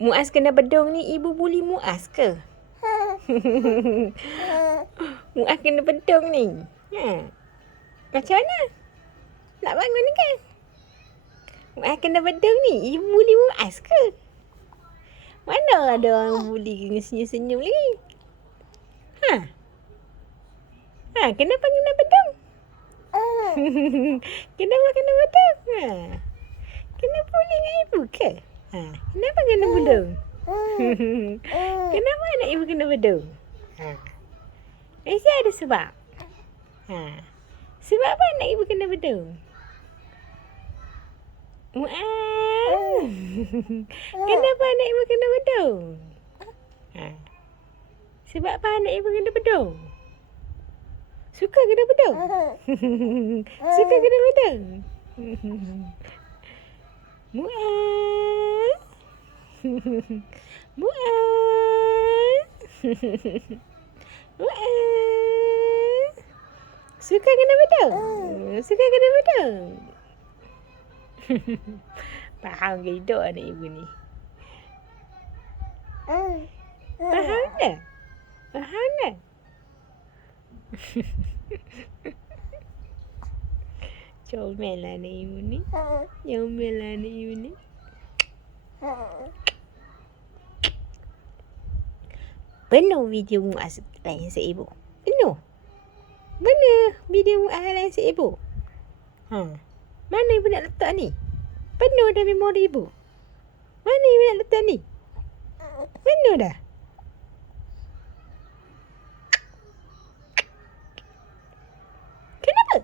Muaz kena bedong ni ibu buli Muaz ke? Muaz kena bedong ni. Ha. Macam mana? Nak bangun ke? Muaz kena bedong ni ibu buli Muaz ke? Mana ada orang buli senyum-senyum lagi? Ha? Ha, kenapa kena bedong? kenapa kena bedong? Ha. Kena buli dengan ibu ke? Ha. Kenapa kena bedong? kenapa anak ibu kena bedong? Ha. Mesti ada sebab. Ha. Sebab apa anak ibu kena bedong? Muaz. Kenapa anak ibu kena bedong? Ha. Sebab apa anak ibu kena bedong? Suka kena bedong? Suka kena bedong? Muaz. Muaz. Muaz. Suka kena bedong? Suka kena bedong? Faham ke hidup anak ibu ni? Faham tak? Faham tak? Comel lah anak ibu ni. Comel lah anak ibu ni. Penuh video Muaz lain seibu. Penuh. Mana video Muaz lain seibu? Ha. Mana ibu nak letak ni? Penuh dah memori ibu. Mana ibu nak letak ni? Penuh dah. Kenapa?